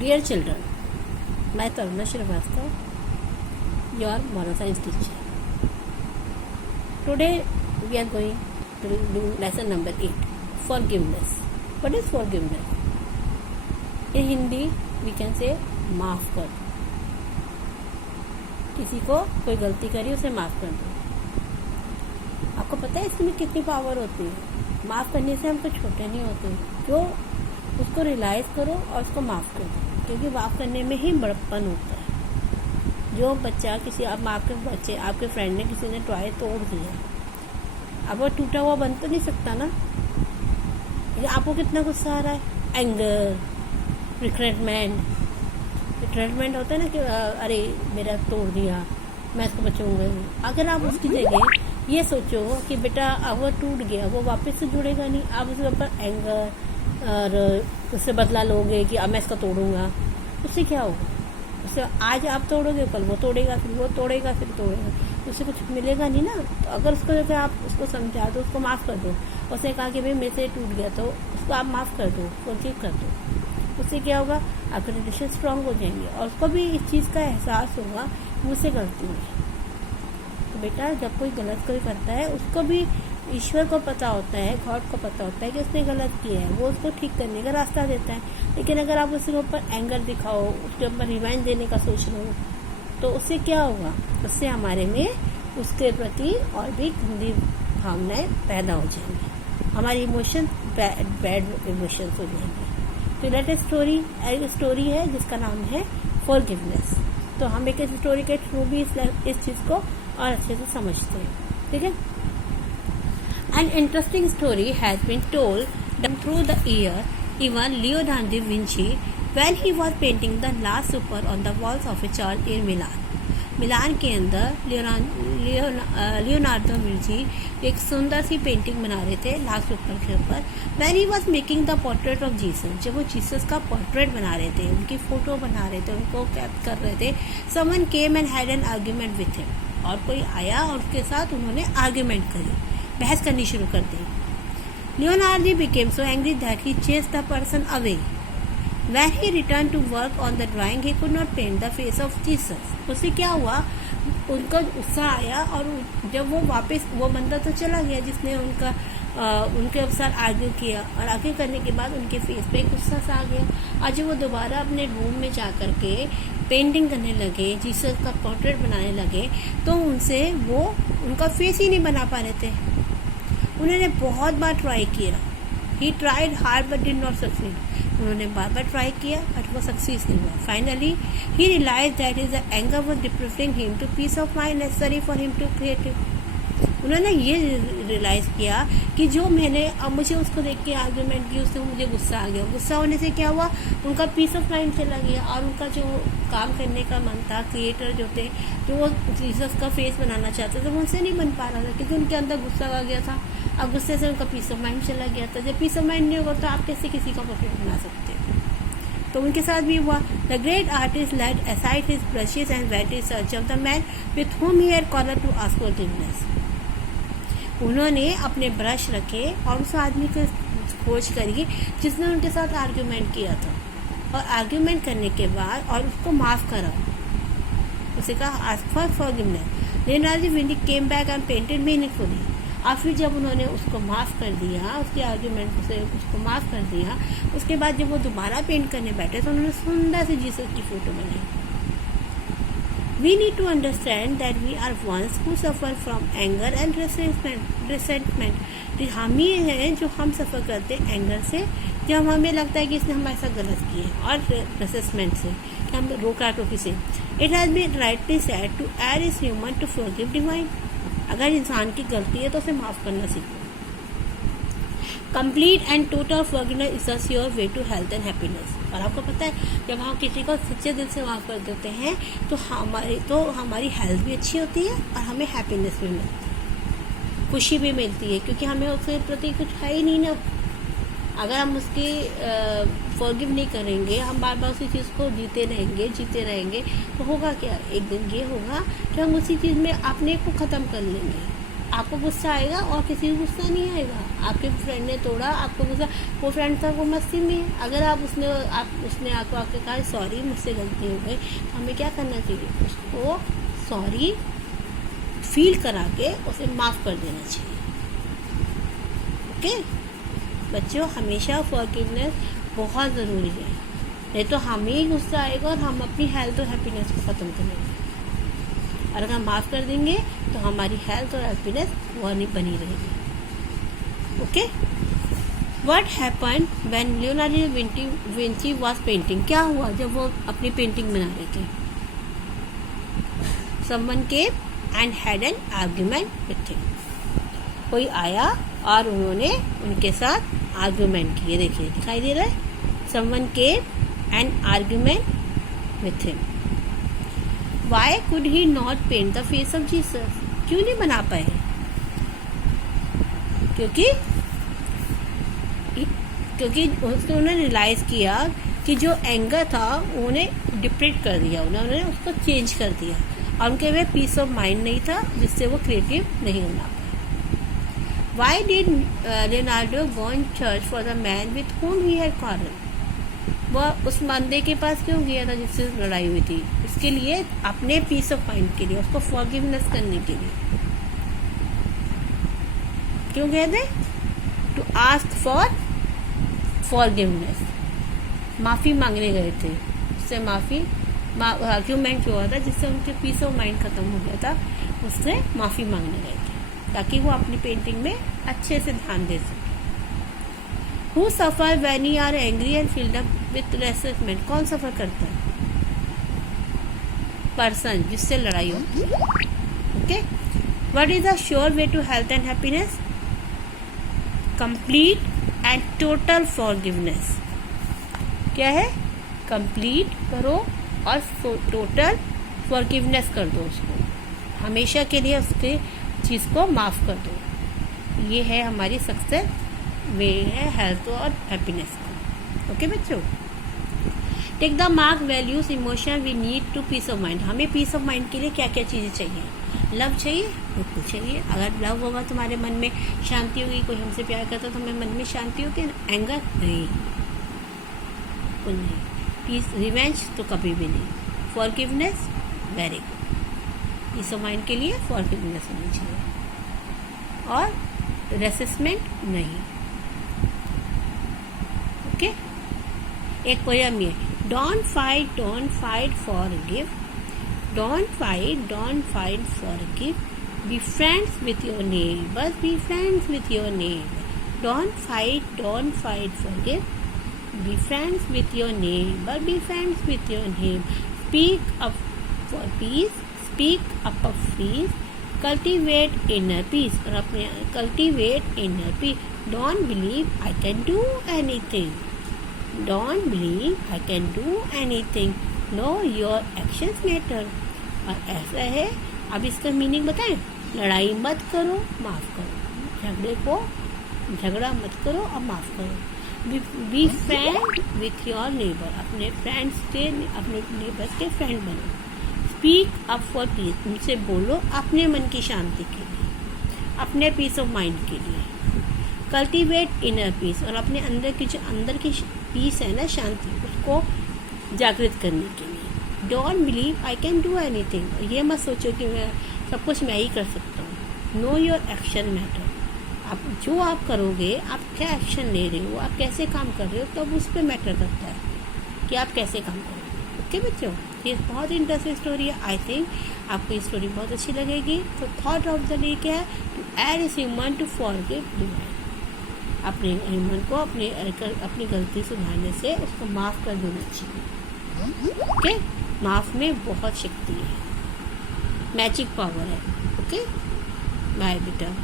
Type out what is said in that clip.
Dear children, मैं Taruna Srivastava, your moral science teacher. Today we are going to do lesson number 8, forgiveness. What is forgiveness? In Hindi we can say माफ कर दो. किसी को कोई गलती करी उसे माफ कर दो. आपको पता है इसमें कितनी पावर होती है. माफ करने से हम कुछ छोटे नहीं होते. जो उसको रियलाइज करो और उसको माफ कर दो, क्योंकि माफ करने में ही बड़प्पन होता है. जो बच्चा किसी आपके फ्रेंड ने किसी ने टॉय तोड़ दिया, अब वो टूटा हुआ बन तो नहीं सकता ना. ये आपको कितना गुस्सा आ रहा है. एंगर, रिग्रेटमेंट होता है ना कि अरे मेरा तोड़ दिया, मैं इसको बचाऊंगा. अगर आप उसकी जगह ये सोचो कि बेटा अब वो टूट गया, वो वापस से जुड़ेगा नहीं. आप उसके ऊपर एंगर और उससे बदला लोगे कि अब मैं इसको तोड़ूंगा, उससे क्या होगा. उससे आज आप तोड़ोगे, कल वो तोड़ेगा, फिर वो तोड़ेगा, फिर तोड़ेगा, उससे कुछ मिलेगा नहीं ना. तो अगर उसको जैसे आप उसको समझा दो, उसको माफ़ कर दो. उसने कहा कि भाई मेरे से टूट गया, तो उसको आप माफ़ कर दो, फॉरगिव कर दो. उससे क्या होगा, आपके रिलेशन स्ट्रांग हो जाएंगे और उसको भी इस चीज़ का एहसास होगा मुझसे गलती हुई. तो बेटा जब कोई गलत कोई करता है, उसको भी ईश्वर को पता होता है, गॉड को पता होता है कि उसने गलत किया है. वो उसको ठीक करने का रास्ता देता है. लेकिन अगर आप उसके ऊपर एंगर दिखाओ, उसके ऊपर रिवेंज देने का सोच रहे हो, तो उससे क्या होगा, उससे हमारे में उसके प्रति और भी गंदी भावनाएं पैदा हो जाएंगी. हमारे इमोशन बैड इमोशंस हो जाएंगे. तो लेटेस्ट स्टोरी है जिसका नाम है फॉरगिवनेस. तो हम एक स्टोरी के थ्रू भी इस चीज़ को और अच्छे से समझते हैं. ठीक है. An interesting story has been told that through the year, even Leonardo da Vinci, when he was painting the Last Supper on the walls of a church in Milan. मिलान के अंदर लियोनार्डो दा विंची एक सुंदर सी painting बना रहे थे last super के ऊपर. When he was making the portrait of Jesus, जब वो जीसस का पोर्ट्रेट बना रहे थे, उनकी फोटो बना रहे थे, उनको कैप्चर कर रहे थे, someone came and had an argument with him. और कोई आया और उसके साथ उन्होंने आर्ग्यूमेंट करी, बहस करनी शुरू कर दी. Leonardo became so angry that he chased the person away. When he returned to work on the drawing, he could not paint the face of Jesus. उससे क्या हुआ, उनका गुस्सा आया और जब वो वापस, वो बंदा तो चला गया जिसने उनके साथ आर्ग्यू किया, और आर्ग्यू करने के बाद उनके फेस पे गुस्सा सा आ गया. आज वो दोबारा अपने रूम में जा कर के पेंटिंग करने लगे, जीसस का पोर्ट्रेट बनाने लगे, तो उनसे वो उनका फेस ही नहीं बना पा रहे थे. उन्होंने बहुत बार ट्राई किया. He tried hard but did not succeed. उन्होंने बार बार ट्राई किया बट वो सक्सेस नहीं हुआ. Finally he realise that is the anger was depressing him to peace of mind necessary for him to create. उन्होंने ये रियलाइज किया कि जो मैंने अब मुझे उसको देख के आर्ग्यूमेंट की, उससे मुझे गुस्सा आ गया. गुस्सा होने से क्या हुआ, उनका पीस ऑफ माइंड चला गया और उनका जो काम करने का मन था, क्रिएटर जो थे, जो वो जीसस का फेस बनाना चाहते थे, वो उनसे नहीं बन पा रहा था क्योंकि उनके अंदर गुस्सा आ गया था. अब गुस्से से उनका पीस ऑफ माइंड चला गया था. जब पीस ऑफ माइंड नहीं होगा तो आप कैसे किसी का पोर्ट्रेट बना सकते हैं. तो उनके साथ भी हुआ. The great artist laid aside his brushes and went in search of the man with whom he had called to ask forgiveness. उन्होंने अपने ब्रश रखे और उस आदमी को खोज करी जिसने उनके साथ आर्ग्यूमेंट किया था, और आर्ग्यूमेंट करने के बाद और उसको माफ़ करा. उसे कहा ask for forgiveness. Leonardo da Vinci came back and painted meaningfully. और फिर जब उन्होंने उसको माफ़ कर दिया, उसके आर्ग्यूमेंट से उसको माफ़ कर दिया, उसके बाद जब वो दोबारा पेंट करने बैठे तो उन्होंने सुंदर सी जीसस की फ़ोटो बनाई. We need to understand that we are ones who suffer from anger and resentment. हम ही हैं जो हम सफ़र करते हैं एंगर से, जब हमें लगता है कि इसने हमारे साथ गलत किया है, और रेसेसमेंट से कि हम रोका टोकी से. It has been rightly said to err is human to forgive divine. अगर इंसान की गलती है तो उसे माफ़ करना सीखो. Complete and total forgiveness is the sure way to health and happiness. और आपको पता है जब हम किसी को सच्चे दिल से माफ़ कर देते हैं तो हमारी हेल्थ भी अच्छी होती है और हमें हैप्पीनेस भी मिलती है, खुशी भी मिलती है, क्योंकि हमें उसके प्रति कुछ है ही नहीं ना. अगर हम उसकी फॉरगिव नहीं करेंगे, हम बार बार उसी चीज़ को जीते रहेंगे तो होगा क्या, एक दिन ये होगा कि हम उसी चीज़ में अपने को ख़त्म कर लेंगे. आपको गुस्सा आएगा और किसी को गुस्सा नहीं आएगा। आपके फ्रेंड ने तोड़ा, आपको गुस्सा, वो फ्रेंड था वो मस्ती में, अगर उसने आपको आके कहा सॉरी मुझसे गलती हो गई, तो हमें क्या करना चाहिए, उसको सॉरी फील करा के उसे माफ़ कर देना चाहिए। ओके बच्चों, हमेशा फॉरगिवनेस बहुत ज़रूरी है, नहीं तो हमें ही गुस्सा आएगा और हम अपनी हेल्थ और हैप्पीनेस को ख़त्म करेंगे। और अगर हम माफ़ कर देंगे तो हमारी हेल्थ और हैप्पीनेस वो नहीं बनी रहेगी। Okay, what happened when Leonardo Vinci was painting? क्या हुआ जब वो अपनी पेंटिंग बना रहे थे? Someone came and had an argument with him. कोई आया और उन्होंने उनके साथ आर्ग्यूमेंट किए। देखिए दिखाई दे रहा है, someone came and argument with him. Why could he not paint the face of Jesus? क्यों नहीं बना पाए? क्योंकि उन्होंने रियलाइज किया कि जो एंगर था उन्हें डिप्रेट कर दिया, उन्होंने उसको चेंज कर दिया और उनके में पीस ऑफ माइंड नहीं था, जिससे वो क्रिएटिव नहीं बना पाए। Why did Leonardo go in search for the man with whom he had quarreled? वह उस बंदे के पास क्यों गया था जिससे लड़ाई हुई थी? इसके लिए, अपने पीस ऑफ माइंड के लिए, उसको फॉरगिवनेस करने के लिए। क्यों गए थे? टू आस्क फॉर फॉरगिवनेस, माफ़ी मांगने गए थे। उससे आर्ग्यूमेंट जो हुआ था जिससे उनके पीस ऑफ माइंड खत्म हो गया था, उससे माफ़ी मांगने गए थे ताकि वो अपनी पेंटिंग में अच्छे से ध्यान दे सके। Who suffer when you are angry and filled up with resentment? कौन सफ़र करता है? पर्सन जिससे लड़ाई होती है। Okay, what is the sure way to health and happiness? Complete and total forgiveness. क्या है? कंप्लीट करो और टोटल फॉरगिवनेस कर दो उसको, हमेशा के लिए उसके चीज़ को माफ़ कर दो। ये है हमारी सक्सेस वे है हेल्थ और हैप्पीनेस का। ओके बच्चों, take the mark values emotion we need to peace of mind. हमें पीस ऑफ माइंड के लिए क्या क्या चीज़ें चाहिए? लव चाहिए, बिल्कुल चाहिए। अगर लव होगा तुम्हारे मन में शांति होगी। कोई हमसे प्यार करता तो हमें मन में शांति होती है ना? एंगर नहीं, बिल्कुल नहीं। पीस, रिवेंज तो कभी भी नहीं। Forgiveness very good. Peace of mind के लिए फॉरगिवनेस होनी चाहिए और रेसिस्टमेंट नहीं। ओके, एक पोयम ये, don't fight forgive, don't fight forgive, be friends with your neighbour, be friends with your neighbour, don't fight forgive, be friends with your neighbour, be friends with your neighbour, speak up for piece, speak up of peace, cultivate inner peace, और अपने cultivate inner peace, don't believe I can do anything, don't believe I can do anything, know your actions matter. और ऐसा है, अब इसका meaning बताएं, लड़ाई मत करो, माफ़ करो, झगड़ा मत करो और माफ़ करो। Be friend with your neighbour, अपने फ्रेंड्स के, अपने नेबर्स के फ्रेंड बनो। स्पीक अप फॉर पीस, उनसे बोलो अपने मन की शांति के लिए, अपने पीस ऑफ माइंड के लिए। कल्टिवेट इनर पीस, और अपने अंदर की जो अंदर की पीस है ना, शांति, उसको जागृत करने के लिए। Don't believe I can do anything, ये मत सोचो कि मैं सब कुछ मैं ही कर सकता हूँ। नो योर एक्शन मैटर, आप जो आप करोगे, आप क्या एक्शन ले रहे हो, आप कैसे काम कर रहे हो, तब उस पर मैटर करता है कि आप कैसे काम करोगे। ओके बच्चों, ये बहुत इंटरेस्टिंग स्टोरी है। आई थिंक आपको ये स्टोरी बहुत अच्छी लगेगी। तो थॉट ऑफ द डे क्या है? To err is human to forgive divine. अपने ह्यूमन को अपनी गलती सुधारने से उसको माफ़ कर देना चाहिए। ओके, माफ़ में बहुत शक्ति है, मैजिक पावर है। ओके, बाय बेटा।